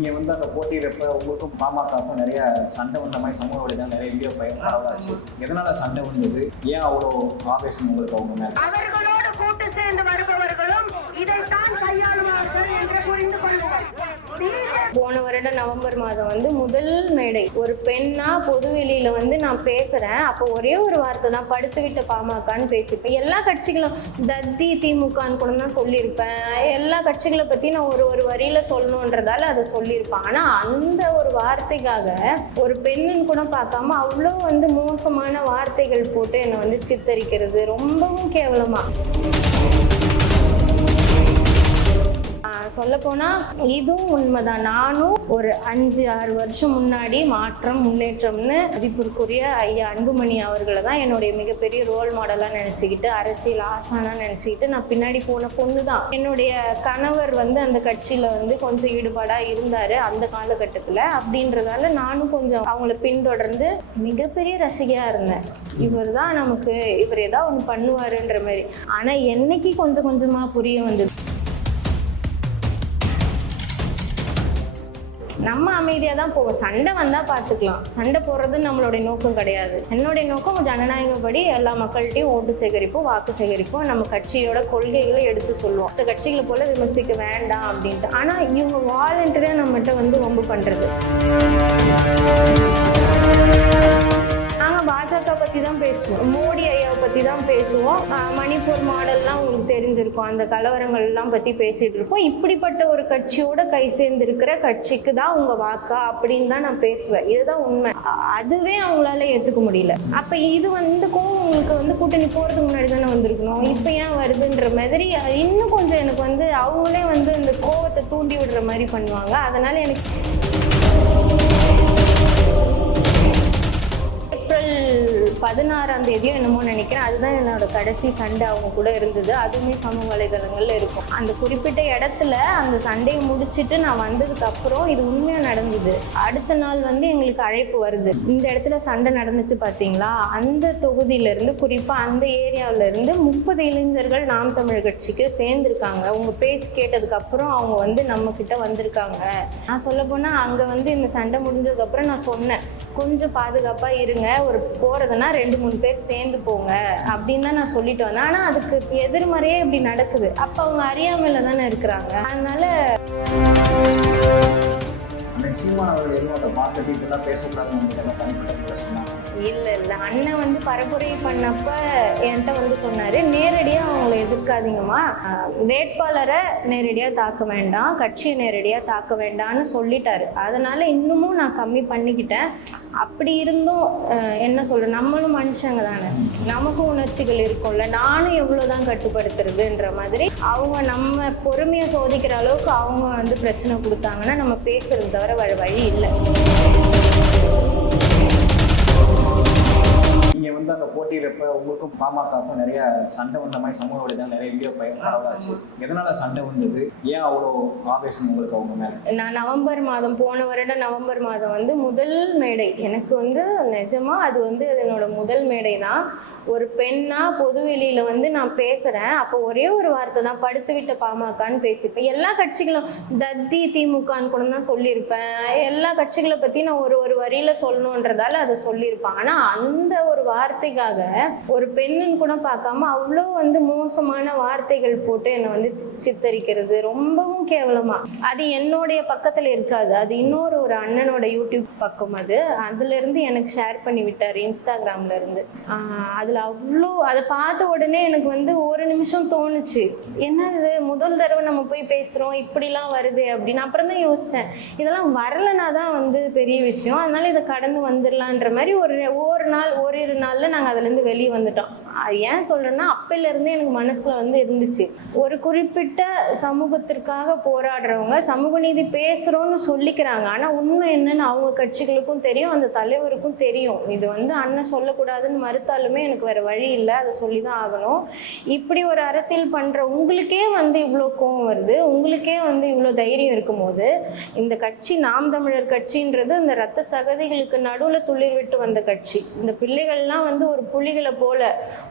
நீங்கள் வந்து அந்த போட்டியிடப்ப உங்களுக்கும் பாமகவுக்கும் நிறைய சண்டை வந்த மாதிரி சமூக வலைதான் நிறைய வீடியோ பரவலாச்சு. எதனால சண்டை வந்தது? ஏன் அவ்வளோ ஆவேசம் உங்களுக்கு அவங்க மேலே? அவர்களோடு கூட்டு சேர்ந்து வருபவர்களும் இதைத்தான் கையாளுவார்கள் என்று புரிந்து கொள்ளுங்கள். போன வருடம் நவம்பர் மாதம் வந்து முதல் மேடை ஒரு பெண்ணா பொதுவெளியில வந்து நான் பேசுறேன். அப்போ ஒரே ஒரு வார்த்தை தான், படுத்து விட்ட பாமகன்னு பேசிப்பேன். எல்லா கட்சிகளும் தத்தி திமுகன்னு கூட தான் சொல்லியிருப்பேன். எல்லா கட்சிகளை பத்தி நான் ஒரு வரியில சொல்லணுன்றதால அதை சொல்லியிருப்பேன். ஆனா அந்த ஒரு வார்த்தைக்காக ஒரு பெண்ணுன்னு கூட பார்க்காம அவ்வளோ வந்து மோசமான வார்த்தைகள் போட்டு என்னை வந்து சித்தரிக்கிறது ரொம்பவும் கேவலமா. சொல்லப்போனா இதுவும் உண்மைதான். நானும் ஒரு 5-6 வருஷம் முன்னாடி மாற்றம் முன்னேற்றம்னு மதிப்பிற்குரிய ஐயா அன்புமணி அவர்களை தான் என்னுடைய மிகப்பெரிய ரோல் மாடலாக நினச்சிக்கிட்டு அரசியல் ஆசானா நினச்சிக்கிட்டு நான் பின்னாடி போன பொண்ணு தான். என்னுடைய கணவர் வந்து அந்த கட்சியில் வந்து கொஞ்சம் ஈடுபாடாக இருந்தார் அந்த காலகட்டத்தில். அப்படின்றதால நானும் கொஞ்சம் அவங்கள பின்தொடர்ந்து மிகப்பெரிய ரசிகையாக இருந்தேன். இவர் தான் நமக்கு, இவர் ஏதாவது ஒன்று பண்ணுவாருன்ற மாதிரி. ஆனால் என்னைக்கு கொஞ்சம் கொஞ்சமாக புரிய வந்தது, நம்ம அமைதியாக தான் போவோம். சண்டை வந்தால் பார்த்துக்கலாம். சண்டை போடுறது நம்மளுடைய நோக்கம் கிடையாது. என்னுடைய நோக்கம் ஜனநாயகப்படி எல்லா மக்கள்கிட்டையும் ஓட்டு சேகரிப்போம், வாக்கு சேகரிப்போம், நம்ம கட்சியோட கொள்கைகளை எடுத்து சொல்லுவோம். இந்த கட்சிகளை போல விமர்சிக்க வேண்டாம் அப்படின்ட்டு. ஆனால் இவங்க வாலண்டரியாக நம்மகிட்ட வந்து ரொம்ப பண்ணுறது. நாங்கள் பாஜக பற்றி தான் பேசுவோம், மோடி ஐயாவை பற்றி தான் பேசுவோம். மணிப்பூர் மாடல்லாம் உங்களுக்கு தெரிஞ்சிருக்கும், அந்த கலவரங்கள்லாம் பற்றி பேசிகிட்டு இருப்போம். இப்படிப்பட்ட ஒரு கட்சியோட கை சேர்ந்திருக்கிற கட்சிக்கு தான் உங்கள் வாக்கா அப்படின்னு தான் நான் பேசுவேன். இதுதான் உண்மை. அதுவே அவங்களால ஏற்றுக்க முடியல. அப்போ இது வந்து உங்களுக்கு வந்து கூட்டணி போகிறதுக்கு முன்னாடி தானே வந்திருக்கணும், இப்போ ஏன் வருதுன்ற மாதிரி இன்னும் கொஞ்சம் எனக்கு வந்து அவங்களே வந்து இந்த கோவத்தை தூண்டி விடுற மாதிரி பண்ணுவாங்க. அதனால் எனக்கு ஏப்ரல் 16ஆம் தேதியோ என்னமோ நினைக்கிறேன், அதுதான் என்னோட கடைசி சண்டை அவங்க கூட இருந்தது. அதுவுமே சமூக வலைதளங்கள்ல இருக்கும். அந்த குறிப்பிட்ட இடத்துல அந்த சண்டையை முடிச்சுட்டு நான் வந்ததுக்கு அப்புறம் இது உண்மையாக நடந்தது. அடுத்த நாள் வந்து எங்களுக்கு அழைப்பு வருது, இந்த இடத்துல சண்டை நடந்துச்சு பார்த்தீங்களா, அந்த தொகுதியிலேருந்து குறிப்பாக அந்த ஏரியாவிலேருந்து 30 இளைஞர்கள் நாம் தமிழர் கட்சிக்கு சேர்ந்துருக்காங்க. உங்கள் பேச்சு கேட்டதுக்கு அப்புறம் அவங்க வந்து நம்ம கிட்ட வந்திருக்காங்க. நான் சொல்ல போனால் அங்கே வந்து இந்த சண்டை முடிஞ்சதுக்கப்புறம் நான் சொன்னேன், கொஞ்சம் பாதுகாப்பாக இருங்க, ஒரு போகிறதுனா 2-3 பேர் சேர்ந்து போங்க அப்படின்னு தான் நான் சொல்லிட்டு வந்தேன். ஆனால் அதுக்கு எதிர்மறையே இப்படி நடக்குது. அப்போ அவங்க அறியாமையில் தானே இருக்கிறாங்க. அதனால சீமான் அவர்கள் எதுவும் அதை பார்த்துட்டு இப்பெல்லாம் பேசக்கூடாதுன்னு தனிப்பட்ட சொன்னாங்க. இல்லை அண்ணன் வந்து பரப்புரை பண்ணப்ப என்கிட்ட வந்து சொன்னார், நேரடியாக அவங்கள எதிர்க்காதீங்கம்மா, வேட்பாளரை நேரடியாக தாக்க வேண்டாம், கட்சியை நேரடியாக தாக்க வேண்டாம்னு சொல்லிட்டாரு. அதனால இன்னமும் நான் கம்மி பண்ணிக்கிட்டேன். அப்படி இருந்தும் என்ன சொல்கிறேன், நம்மளும் மனுஷங்க தானே, நமக்கும் உணர்ச்சிகள் இருக்கும்ல, நானும் எவ்வளோதான் கட்டுப்படுத்துறதுன்ற மாதிரி அவங்க நம்ம பொறுமையை சோதிக்கிற அளவுக்கு அவங்க வந்து பிரச்சனை கொடுத்தாங்கன்னா நம்ம பேசுறது தவிர வேறு வழி இல்லை. நீங்கள் வந்து அந்த போட்டியிடப்ப உங்களுக்கும் பாமகவுக்கும் நிறைய சண்டை வந்த மாதிரி சமூக வலைதான் நிறைய வீடியோ பரவலாச்சு. எதனால சண்டை வந்தது? ஏன் அவ்வளோ ஆவேசம் உங்களுக்கு அவங்க மேலே? நான் நவம்பர் மாதம், போன வருடம் நவம்பர் மாதம் வந்து முதல் மேடை எனக்கு வந்து நிஜமா அது வந்து என்னோட முதல் மேடை தான். ஒரு பெண்ணா பொதுவெளியில வந்து நான் பேசுறேன். அப்போ ஒரே ஒரு வார்த்தை தான், படுத்து விட்ட பாமகன்னு பேசிப்பேன். எல்லா கட்சிகளும் தத்தி திமுகன்னு கூட தான் சொல்லியிருப்பேன். எல்லா கட்சிகளை பத்தி நான் ஒரு வரியில சொல்லணுன்றதால அதை சொல்லியிருப்பேன். ஆனா அந்த ஒரு வார்த்தைக்காக ஒரு பெண்ணுன்னு கூட பார்க்காம அவ்வளோ வந்து மோசமான வார்த்தைகள் போட்டு என்னை வந்து சித்தரிக்கிறது ரொம்பவும் கேவலமா. அது என்னுடைய பக்கத்துல இருக்காது, அது இன்னொரு அண்ணனோட யூடியூப் பக்கம். அதுல இருந்து எனக்கு ஷேர் பண்ணி விட்டார் இன்ஸ்டாகிராம்ல இருந்து. அதுல அவ்வளோ அதை பார்த்த உடனே எனக்கு வந்து ஒரு நிமிஷம் தோணுச்சு, என்ன இது முதல் தடவை நம்ம போய் பேசுறோம், இப்படிலாம் வருது அப்படின்னு. அப்புறம் தான் யோசிச்சேன், இதெல்லாம் வரலனா தான் வந்து பெரிய விஷயம், அதனால இதை கடந்து வந்துடலான்ற மாதிரி ஓரிரு நாளில் நாங்கள் அதுலேருந்து வெளியே வந்துட்டோம். அது ஏன் சொல்கிறேன்னா, அப்பையிலேருந்தே எனக்கு மனசில் வந்து இருந்துச்சு, ஒரு குறிப்பிட்ட சமூகத்திற்காக போராடுறவங்க சமூக நீதி பேசுகிறோன்னு சொல்லிக்கிறாங்க. ஆனால் உண்மை என்னன்னு அவங்க கட்சிகளுக்கும் தெரியும், அந்த தலைவருக்கும் தெரியும். இது வந்து அண்ணன் சொல்லக்கூடாதுன்னு மறுத்தாலுமே எனக்கு வேறு வழி இல்லை, அதை சொல்லி தான் ஆகணும். இப்படி ஒரு அரசியல் பண்ணுற உங்களுக்கே வந்து இவ்வளோ கோவம் வருது, உங்களுக்கே வந்து இவ்வளோ தைரியம் இருக்கும்போது, இந்த கட்சி நாம் தமிழர் கட்சின்றது இந்த ரத்த சகதிகளுக்கு நடுவில் துளிர் விட்டு வந்த கட்சி. இந்த பிள்ளைகள்லாம் வந்து ஒரு புலிகளை போல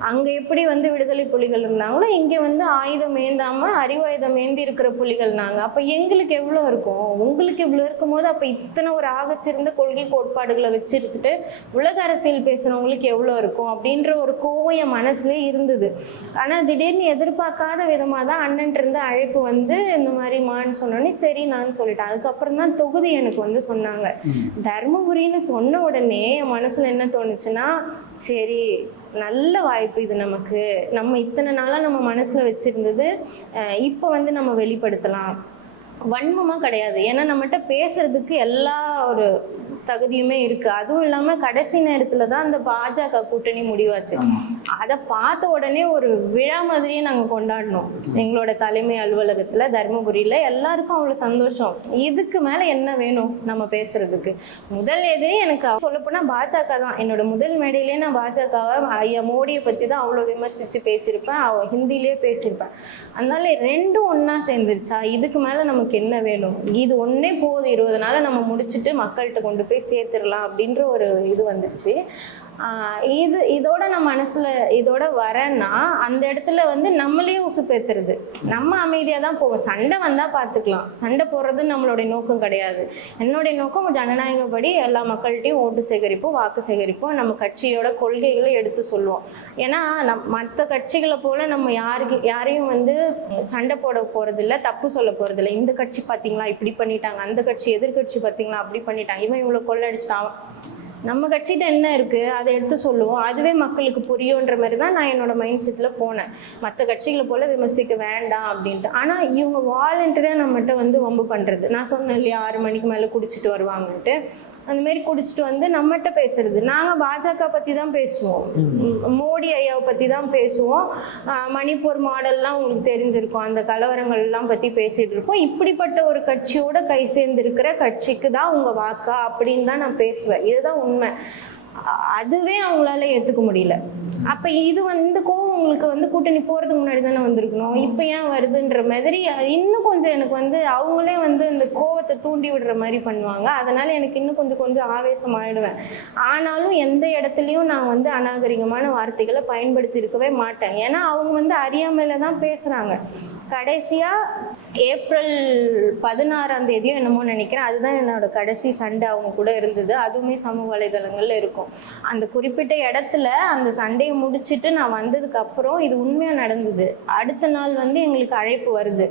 அங்கே எப்படி வந்து விடுதலை புலிகள் இருந்தாங்களோ இங்கே வந்து ஆயுதம் ஏந்தாமல் அறிவாயுதம் ஏந்தி இருக்கிற புலிகள் நாங்கள். அப்போ எங்களுக்கு எவ்வளோ இருக்கும், உங்களுக்கு இவ்வளோ இருக்கும்போது அப்போ இத்தனை ஒரு ஆகச்சிறந்த கொள்கை கோட்பாடுகளை வச்சுருக்கிட்டு உலக அரசியல் பேசுகிறவங்களுக்கு எவ்வளோ இருக்கும் அப்படின்ற ஒரு கோவம் என் மனசுலேயே இருந்தது. ஆனால் திடீர்னு எதிர்பார்க்காத விதமாக தான் அண்ணன்ட்டு இருந்து அழைப்பு வந்து இந்த மாதிரி மான்னு சொன்னோன்னே சரி நான் சொல்லிட்டேன். அதுக்கப்புறம் தான் தொகுதி எனக்கு வந்து சொன்னாங்க. தர்மபுரின்னு சொன்ன உடனே என் மனசில் என்ன தோணுச்சுன்னா, சரி நல்ல வாய்ப்பு இது நமக்கு, நம்ம இத்தனை நாளாக நம்ம மனசில் வச்சுருந்தது இப்போ வந்து நம்ம வெளிப்படுத்தலாம். வன்மமாக கிடையாது, ஏன்னா நம்மகிட்ட பேசுறதுக்கு எல்லா ஒரு தகுதியுமே இருக்குது. அதுவும் இல்லாமல் கடைசி நேரத்தில் தான் அந்த பாஜக கூட்டணி முடிவாச்சு. அதை பார்த்த உடனே ஒரு விழா மாதிரியே நாங்கள் கொண்டாடினோம் எங்களோட தலைமை அலுவலகத்தில் தருமபுரியில். எல்லாருக்கும் அவ்வளோ சந்தோஷம். இதுக்கு மேலே என்ன வேணும் நம்ம பேசுறதுக்கு? முதல் எதிரே எனக்கு சொல்லப்போனால் பாஜக தான். என்னோட முதல் மேடையிலே நான் பாஜகவை ஐயா மோடியை பற்றி தான் அவ்வளோ விமர்சித்து பேசியிருப்பேன், ஹிந்திலே பேசியிருப்பேன். அதனால ரெண்டும் ஒன்றா சேர்ந்துருச்சா, இதுக்கு மேலே நமக்கு என்ன வேணும்? இது ஒன்றே போதும், 20 நாளை நம்ம முடிச்சுட்டு மக்கள்கிட்ட கொண்டு போய் சேர்த்துடலாம் அப்படின்ற ஒரு இது வந்துருச்சு. இதோட நான் மனசில் இதோட வரேன்னா அந்த இடத்துல வந்து நம்மளே உசுப்பேத்துறது. நம்ம அமைதியாக தான் போவோம், சண்டை வந்தால் பார்த்துக்கலாம், சண்டை போடுறது நம்மளுடைய நோக்கம் கிடையாது. என்னுடைய நோக்கம் ஜனநாயகப்படி எல்லா மக்கள்கிட்டையும் ஓட்டு சேகரிப்போம், வாக்கு சேகரிப்போம், நம்ம கட்சியோட கொள்கைகளை எடுத்து சொல்லுவோம். ஏன்னா மற்ற கட்சிகளை போல் நம்ம யாரையும் வந்து சண்டை போட போகிறதில்ல, தப்பு சொல்ல போகிறதில்ல. இந்த கட்சி பார்த்தீங்களா இப்படி பண்ணிட்டாங்க, அந்த கட்சி எதிர்கட்சி பார்த்தீங்களா அப்படி பண்ணிட்டாங்க, இவன் இவ்வளோ கொள்ளடிச்சிட்டான். நம்ம கட்சிகிட்ட என்ன இருக்குது அதை எடுத்து சொல்லுவோம், அதுவே மக்களுக்கு புரியுன்ற மாதிரி தான் நான் என்னோட மைண்ட் செட்டில் போனேன். மற்ற கட்சிகளை போல் விமர்சிக்க வேண்டாம் அப்படின்ட்டு. ஆனால் இவங்க வாலண்டரியாக நம்மகிட்ட வந்து வம்பு பண்ணுறது. நான் சொன்னேன் இல்லையா 6 மணிக்கு மேலே குடிச்சிட்டு வருவாங்கன்ட்டு, அந்தமாரி குடிச்சிட்டு வந்து நம்மகிட்ட பேசுறது. நாங்கள் பாஜக பற்றி தான் பேசுவோம், மோடி ஐயாவை பற்றி தான் பேசுவோம், மணிப்பூர் மாடல்லாம் உங்களுக்கு தெரிஞ்சிருக்கும், அந்த கலவரங்கள்லாம் பற்றி பேசிகிட்டு இருப்போம். இப்படிப்பட்ட ஒரு கட்சியோட கை சேர்ந்துருக்கிற கட்சிக்கு தான் உங்கள் வாக்கா அப்படின்னு தான் நான் பேசுவேன். இதுதான் உண்மை. அதுவே அவங்களால ஏற்றுக்க முடியல. அப்போ இது வந்து கோவம் உங்களுக்கு வந்து கூட்டணி போகிறதுக்கு முன்னாடி தானே வந்திருக்கணும், இப்போ ஏன் வருதுன்ற மாதிரி இன்னும் கொஞ்சம் எனக்கு வந்து அவங்களே வந்து இந்த கோவத்தை தூண்டி விடுற மாதிரி பண்ணுவாங்க. அதனால் எனக்கு இன்னும் கொஞ்சம் ஆவேசம் ஆகிடுவேன். ஆனாலும் எந்த இடத்துலையும் நான் வந்து அநாகரிகமான வார்த்தைகளை பயன்படுத்தி இருக்கவே மாட்டேன். ஏன்னா அவங்க வந்து அறியாமையில தான் பேசுகிறாங்க. கடைசியாக ஏப்ரல் 16ஆம் தேதியோ என்னமோ நினைக்கிறேன், அதுதான் என்னோட கடைசி சண்டை அவங்க கூட இருந்தது. அதுவுமே சமூக வலைதளங்கள்ல இருக்கும். அந்த குறிப்பிட்ட இடத்துல அந்த சண்டையை முடிச்சுட்டு நான் வந்ததுக்கு அப்புறம் இது உண்மையாக நடந்தது. அடுத்த நாள் வந்து எங்களுக்கு அழைப்பு வருது,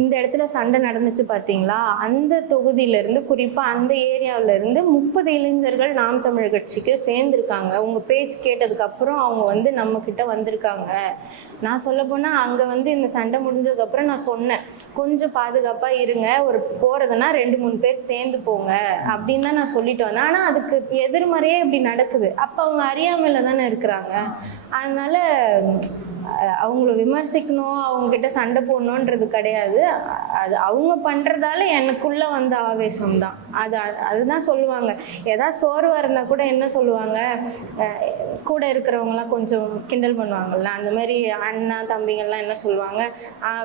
இந்த இடத்துல சண்டை நடந்துச்சு பார்த்தீங்களா, அந்த தொகுதியிலேருந்து குறிப்பாக அந்த ஏரியாவிலேருந்து 30 இளைஞர்கள் நாம் தமிழர் கட்சிக்கு சேர்ந்துருக்காங்க. உங்கள் பேச்சு கேட்டதுக்கப்புறம் அவங்க வந்து நம்மக்கிட்ட வந்திருக்காங்க. நான் சொல்ல போனால் அங்கே வந்து இந்த சண்டை முடிஞ்சதுக்கப்புறம் நான் சொன்னேன், கொஞ்சம் பாதுகாப்பாக இருங்க, ஒரு போகிறதுனா 2-3 பேர் சேர்ந்து போங்க அப்படின்னு தான் நான் சொல்லிட்டு வந்தேன். ஆனால் அதுக்கு எதிர்மறையே இப்படி நடக்குது. அப்போ அவங்க அறியாமையில் தானே இருக்கிறாங்க. அதனால அவங்கள விமர்சிக்கணும், அவங்கக்கிட்ட சண்டை போடணுன்றது கிடையாது. அது அவங்க பண்ணுறதால எனக்குள்ளே வந்த ஆவேசம் தான். அதுதான் சொல்லுவாங்க. ஏதாவது சோர்வாக இருந்தால் கூட என்ன சொல்லுவாங்க, கூட இருக்கிறவங்களாம் கொஞ்சம் கிண்டல் பண்ணுவாங்கல்ல, அந்த மாதிரி அண்ணா தம்பிங்கள்லாம் என்ன சொல்லுவாங்க,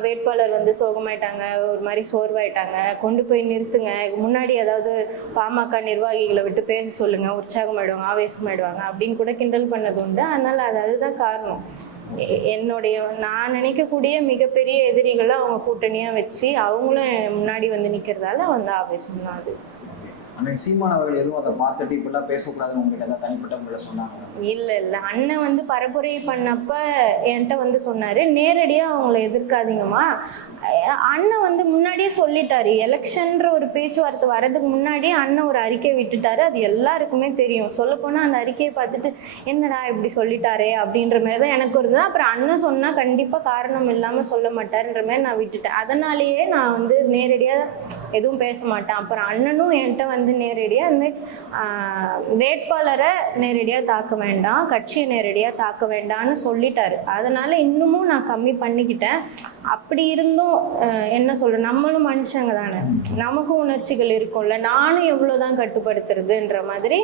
வேட்பாளர் வந்து சோகமாயிட்டாங்க, ஒரு மாதிரி சோர்வாயிட்டாங்க, கொண்டு போய் நிறுத்துங்க, முன்னாடி ஏதாவது பாமக நிர்வாகிகளை விட்டு பேச சொல்லுங்கள், உற்சாகமாயிடுவாங்க, ஆவேசமாயிடுவாங்க அப்படின்னு கூட கிண்டல் பண்ணது உண்டு. அதனால் அதுதான் காரணம். என்னுடைய நான் நினைக்கக்கூடிய மிகப்பெரிய எதிரிகளை அவங்க கூட்டணியாக வச்சு அவங்களும் முன்னாடி வந்து நிற்கிறதால வந்து ஆவேசம் தான் அது. அண்ணன் சீமான் அவர்கள் எதுவும் அதை பார்த்துட்டு இப்படிலாம் பேசக்கூடாதுன்னு உங்ககிட்ட ஏதாவது தனிப்பட்ட முறையில் சொன்னாங்க? இல்லை அண்ணன் வந்து பரப்புரை பண்ணப்ப என்கிட்ட வந்து சொன்னார், நேரடியாக அவங்கள எதிர்க்காதீங்கம்மா. அண்ணன் வந்து முன்னாடியே சொல்லிட்டாரு, எலெக்ஷன்ற ஒரு பேச்சுவார்த்தை வர்றதுக்கு முன்னாடியே அண்ணன் ஒரு அறிக்கை விட்டுட்டாரு. அது எல்லாருக்குமே தெரியும். சொல்லப்போனால் அந்த அறிக்கையை பார்த்துட்டு என்னடா இப்படி சொல்லிட்டாரே அப்படின்ற மாதிரி தான் எனக்கு இருந்தது. அப்புறம் அண்ணன் சொன்னால் கண்டிப்பாக காரணம் இல்லாமல் சொல்ல மாட்டாருன்ற மாதிரி நான் விட்டுட்டேன். அதனாலேயே நான் வந்து நேரடியாக எதுவும் பேச மாட்டேன். அப்புறம் அண்ணனும் என்கிட்ட வந்து நேரடியாக அந்த வேட்பாளரை நேரடியாக தாக்க வேண்டாம், கட்சியை நேரடியாக தாக்க வேண்டாம்னு சொல்லிட்டாரு. அதனால் இன்னமும் நான் கம்மி பண்ணிக்கிட்டேன். அப்படி இருந்தும் என்ன சொல்கிறேன், நம்மளும் மனுஷங்க தானே, நமக்கும் உணர்ச்சிகள் இருக்கும்ல, நானும் எவ்வளோ தான் கட்டுப்படுத்துறதுன்ற மாதிரி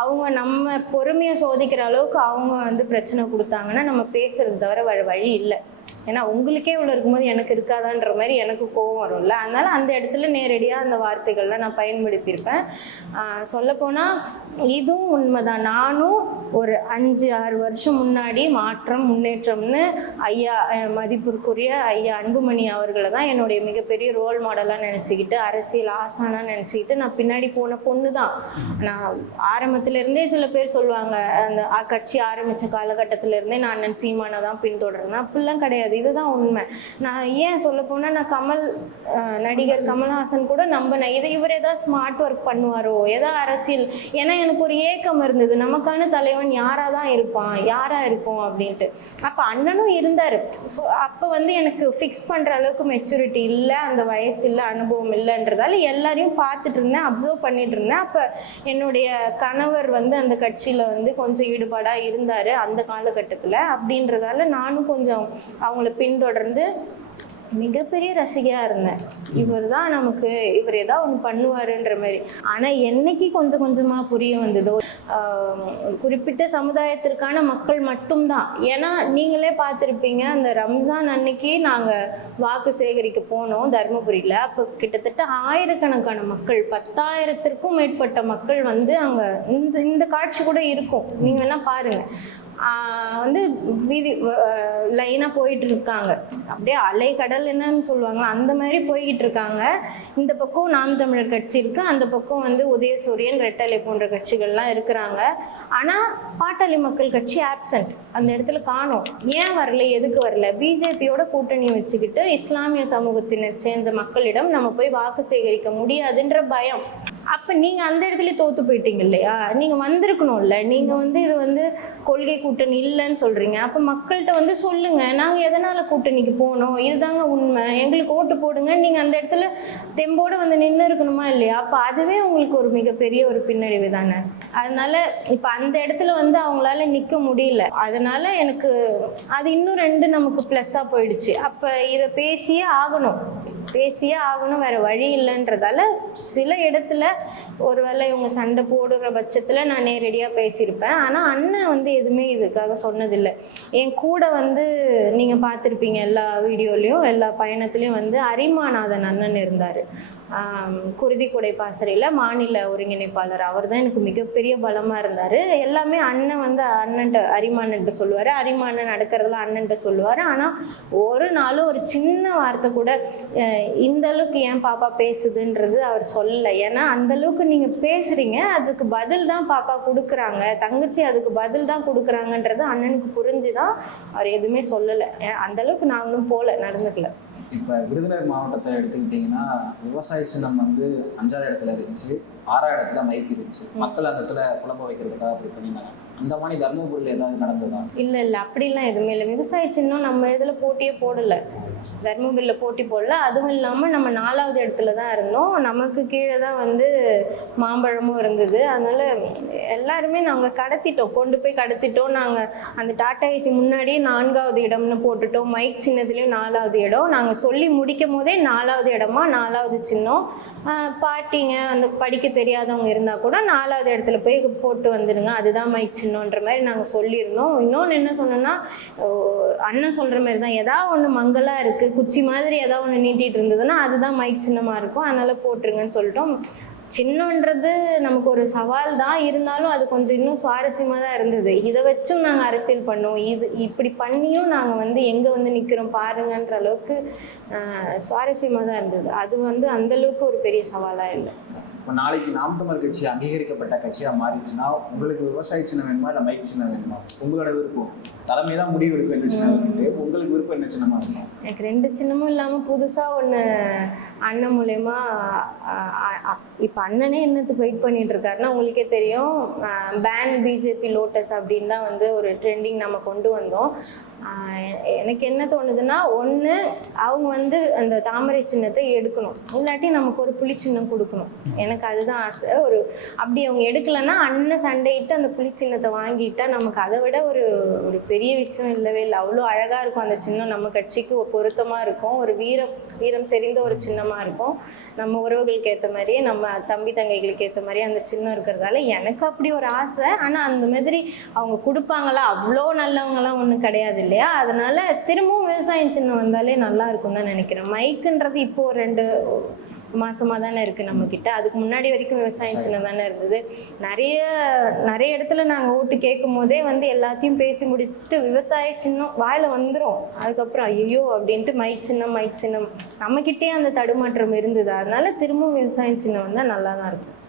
அவங்க நம்ம பொறுமையை சோதிக்கிற அளவுக்கு அவங்க வந்து பிரச்சனை கொடுத்தாங்கன்னா நம்ம பேசுறது தவிர வழி இல்லை. ஏன்னா உங்களுக்கே இவ்வளோ இருக்கும்போது எனக்கு இருக்காதான்ற மாதிரி எனக்கு கோவம் வரும்ல. அதனால அந்த இடத்துல நேரடியாக அந்த வார்த்தைகள்லாம் நான் பயன்படுத்தியிருப்பேன். சொல்லப்போனால் இதுவும் உண்மைதான். நானும் ஒரு 5-6 வருஷம் முன்னாடி மாற்றம் முன்னேற்றம்னு ஐயா மதிப்பிற்குரிய ஐயா அன்புமணி அவர்களை தான் என்னுடைய மிகப்பெரிய ரோல் மாடலாக நினச்சிக்கிட்டு, அரசியல் ஆசானாக நினச்சிக்கிட்டு நான் பின்னாடி போன பொண்ணு தான். நான் ஆரம்பத்திலேருந்தே சில பேர் சொல்லுவாங்க, அந்த கட்சி ஆரம்பித்த காலகட்டத்திலேருந்தே நான் அண்ணன் சீமானை தான் பின்தொடர்றேன். அப்படிலாம் கிடையாது, இதுதான் உண்மை. நான் ஏன் சொல்ல போனால், நான் நடிகர் கமல்ஹாசன் கூட நம்பினேன், இவர் ஏதாவது ஸ்மார்ட் ஒர்க் பண்ணுவாரோ, ஏதாவது அரசியல். ஏன்னா எனக்கு ஒரு ஏக்கம் இருந்தது, நமக்கான தலைவன் யாராக தான் இருப்பான், யாராக இருக்கும் அப்படின்ட்டு. அப்போ அண்ணனும் இருந்தார். ஸோ அப்போ எனக்கு ஃபிக்ஸ் பண்ணுற அளவுக்கு மெச்சூரிட்டி இல்லை, அந்த வயசு இல்லை, அனுபவம் இல்லைன்றதால எல்லாரையும் பார்த்துட்டு இருந்தேன், அப்சர்வ் பண்ணிட்டு இருந்தேன். அப்போ என்னுடைய கணவர் அந்த கட்சியில் கொஞ்சம் ஈடுபாடாக இருந்தார் அந்த காலகட்டத்தில். அப்படின்றதால நானும் கொஞ்சம் அவங்கள பின்தொடர்ந்து மிகப்பெரிய ரசிகையாக இருந்தேன். இவர் தான் நமக்கு, இவர் ஏதாவது ஒன்று பண்ணுவாருன்ற மாதிரி. ஆனால் என்னைக்கு கொஞ்சம் கொஞ்சமாக புரிய வந்ததோ, குறிப்பிட்ட சமுதாயத்திற்கான மக்கள் மட்டும்தான். ஏன்னா நீங்களே பார்த்துருப்பீங்க, அந்த ரம்ஜான் அன்னைக்கு நாங்கள் வாக்கு சேகரிக்க போனோம் தருமபுரியில். அப்போ கிட்டத்தட்ட ஆயிரக்கணக்கான மக்கள், 10,000த்திற்கும் மேற்பட்ட மக்கள் அங்கே இந்த காட்சி கூட இருக்கும், நீங்கள் வேணால் பாருங்கள். வீதி லைனாக போயிட்டு இருக்காங்க, அப்படியே அலை கடல் என்னன்னு சொல்லுவாங்க, அந்த மாதிரி போய்கிட்டு இருக்காங்க. இந்த பக்கம் நாம் தமிழர் கட்சி இருக்குது, அந்த பக்கம் உதயசூரியன், ரெட்டலை போன்ற கட்சிகள்லாம் இருக்கிறாங்க. ஆனால் பாட்டாளி மக்கள் கட்சி ஆப்சண்ட், அந்த இடத்துல காணோம். ஏன் வரல, எதுக்கு வரல? பிஜேபியோட கூட்டணி வச்சுக்கிட்டு இஸ்லாமிய சமூகத்தினர் சேர்ந்த மக்களிடம் நம்ம போய் வாக்கு சேகரிக்க முடியாதுன்ற பயம். அப்போ நீங்கள் அந்த இடத்துல தோற்று போயிட்டீங்க இல்லையா? நீங்கள் வந்திருக்கணும்ல. நீங்கள் இது கொள்கை கூட்டணி இல்லைன்னு சொல்கிறீங்க. அப்போ மக்கள்கிட்ட சொல்லுங்கள், நாங்கள் எதனால் கூட்டணிக்கு போனோம், இதுதாங்க உண்மை, எங்களுக்கு ஓட்டு போடுங்க. நீங்கள் அந்த இடத்துல தெம்போடு நின்று இருக்கணுமா இல்லையா? அப்போ அதுவே உங்களுக்கு ஒரு மிகப்பெரிய ஒரு பின்னடைவு தானே. அதனால இப்போ அந்த இடத்துல அவங்களால நிற்க முடியல. அதனால எனக்கு அது இன்னும் 2 நமக்கு ப்ளஸ்ஸாக போயிடுச்சு. அப்போ இதை பேசியே ஆகணும், வேறு வழி இல்லைன்றதால சில இடத்துல ஒருவேளை இவங்க சண்டை போடுற பட்சத்தில் நான் நேரடியாக பேசியிருப்பேன். ஆனால் அண்ணன் எதுவுமே இதுக்காக சொன்னதில்லை. என் கூட நீங்கள் பார்த்துருப்பீங்க எல்லா வீடியோலையும், எல்லா பயணத்துலேயும் அரிமாநாதன் அண்ணன் இருந்தார். குருதிக்குடை பாசறையில் மாநில ஒருங்கிணைப்பாளர். அவர் தான் எனக்கு மிகப்பெரிய பலமாக இருந்தார். எல்லாமே அண்ணன் அண்ணன்ட்ட அரிமானன்ட்ட சொல்லுவார், அரிமானன் நடக்கிறதுலாம் அண்ணன்ட்ட சொல்லுவார். ஆனால் ஒரு நாளும் ஒரு சின்ன வார்த்தை கூட இந்த அளவுக்கு ஏன் பாப்பா பேசுதுன்றது அவர் சொல்லலை. ஏன்னா அந்தளவுக்கு நீங்கள் பேசுகிறீங்க, அதுக்கு பதில் தான் பாப்பா கொடுக்குறாங்க, தங்கச்சி அதுக்கு பதில் தான் கொடுக்குறாங்கன்றது அண்ணனுக்கு புரிஞ்சு தான் அவர் எதுவுமே சொல்லலை. அந்தளவுக்கு நாங்களும் நடந்துக்கல. இப்போ விருதுநகர் மாவட்டத்தில் எடுத்துக்கிட்டிங்கன்னா விவசாய சின்னம் 5ஆவது இடத்துல இருந்துச்சு, 6ஆவது இடத்துல மைக் இருந்துச்சு. மக்கள் அந்த இடத்துல குழம்ப வைக்கிறதுக்காக அப்படி பண்ணினாங்க. அந்த மாதிரி தர்மபுரியில் ஏதாவது நடந்ததா? இல்லை, அப்படிலாம் எதுவுமே இல்லை. விவசாய சின்னம் நம்ம இதில் போட்டியே போடலை, தர்மபுரியில் போட்டி போடல. அதுவும் இல்லாமல் நம்ம 4ஆவது இடத்துல தான் இருந்தோம். நமக்கு கீழே தான் மாம்பழமும் இருந்தது. அதனால் எல்லாருமே நாங்கள் கொண்டு போய் கடத்திட்டோம். நாங்கள் அந்த டாடா ஏசி முன்னாடியே 4ஆவது இடம்னு போட்டுட்டோம், மைக் சின்னத்துலேயும் 4ஆவது இடம். நாங்கள் சொல்லி முடிக்கும் போதே 4ஆவது இடமா, 4ஆவது சின்னம். பாட்டிங்க படிக்க தெரியாதவங்க இருந்தால் கூட 4ஆவது இடத்துல போய் போட்டு வந்துடுங்க, அதுதான் மைக் சின்னன்ற மாதிரி நாங்கள் சொல்லியிருந்தோம். இன்னொன்று என்ன சொன்னோன்னா, அண்ணன் சொல்கிற மாதிரி தான், ஏதாவது ஒன்று மங்கலாக இருக்குது, குச்சி மாதிரி ஏதாவது ஒன்று நீட்டிகிட்டு இருந்ததுன்னா அதுதான் மைக் சின்னமாக இருக்கும், அதனால் போட்டுருங்கன்னு சொல்லிட்டோம். சின்னன்றது நமக்கு ஒரு சவால் தான், இருந்தாலும் அது கொஞ்சம் இன்னும் சுவாரஸ்யமாக தான் இருந்தது. இதை வச்சும் நாங்கள் அரசியல் பண்ணோம், இப்படி பண்ணியும் நாங்கள் எங்கே நிற்கிறோம் பாருங்கன்ற அளவுக்கு சுவாரஸ்யமாக தான் இருந்தது. அது அந்தளவுக்கு ஒரு பெரிய சவாலாக இல்லை. இப்போ நாளைக்கு நாம் தமிழர் கட்சி அங்கீகரிக்கப்பட்ட கட்சியாக மாறிடுச்சுன்னா உங்களுக்கு விவசாய சின்னம் வேணுமா இல்லை மைக் சின்னம் வேணுமா? உங்களோட விருப்பம், தலைமை தான் முடிவு எடுக்கும் எந்த சின்னம் வேணுட்டு. உங்களுக்கு விருப்பம் என்ன சின்னமாக இருக்கும்? எனக்கு 2 சின்னமும் இல்லாமல் புதுசாக ஒன்று அண்ணன் மூலயமா, இப்போ அண்ணனே என்னத்துக்கு வெயிட் பண்ணிட்டு இருக்காருன்னா உங்களுக்கே தெரியும், பேன் பிஜேபி லோட்டஸ் அப்படின்னு தான் ஒரு ட்ரெண்டிங் நம்ம கொண்டு வந்தோம். எனக்கு என்ன தோணுதுன்னா, ஒன்று அவங்க அந்த தாமரை சின்னத்தை எடுக்கணும், இல்லாட்டி நமக்கு ஒரு புலி சின்னம் கொடுக்கணும். எனக்கு எனக்கு அதுதான் ஆசை. அப்படி அவங்க எடுக்கலைன்னா அண்ணன் சண்டையிட்டு அந்த புலி சின்னத்தை வாங்கிட்டா நமக்கு அதை விட ஒரு பெரிய விஷயம் இல்லவே இல்லை. அவ்வளோ அழகாக இருக்கும் அந்த சின்னம், நம்ம கட்சிக்கு பொருத்தமாக இருக்கும், ஒரு வீரம் செறிந்த ஒரு சின்னமாக இருக்கும். நம்ம உறவுகளுக்கு ஏற்ற மாதிரியே, நம்ம தம்பி தங்கைகளுக்கு ஏற்ற மாதிரியே அந்த சின்னம் இருக்கிறதால எனக்கு அப்படி ஒரு ஆசை. ஆனால் அந்த மாதிரி அவங்க கொடுப்பாங்களா, அவ்வளோ நல்லவங்களாம் ஒன்றும் கிடையாது இல்லையா. அதனால திரும்பவும் விவசாயம் சின்னம் வந்தாலே நல்லா இருக்கும் தான் நினைக்கிறேன். மைக்குன்றது இப்போ ஒரு 2 மாசமாக தானே இருக்குது நம்மக்கிட்ட. அதுக்கு முன்னாடி வரைக்கும் விவசாயம் சின்னம் தானே இருந்தது. நிறைய இடத்துல நாங்கள் ஓட்டு கேட்கும் போதே வந்து எல்லாத்தையும் பேசி முடிச்சுட்டு விவசாய சின்னம் வாயில் வந்துடும். அதுக்கப்புறம் ஐயோ அப்படின்ட்டு மைக் சின்னம் நம்மக்கிட்டே அந்த தடுமாற்றம் இருந்தது. அதனால திரும்பவும் விவசாயம் சின்னம் வந்தால் நல்லா தான் இருக்கும்.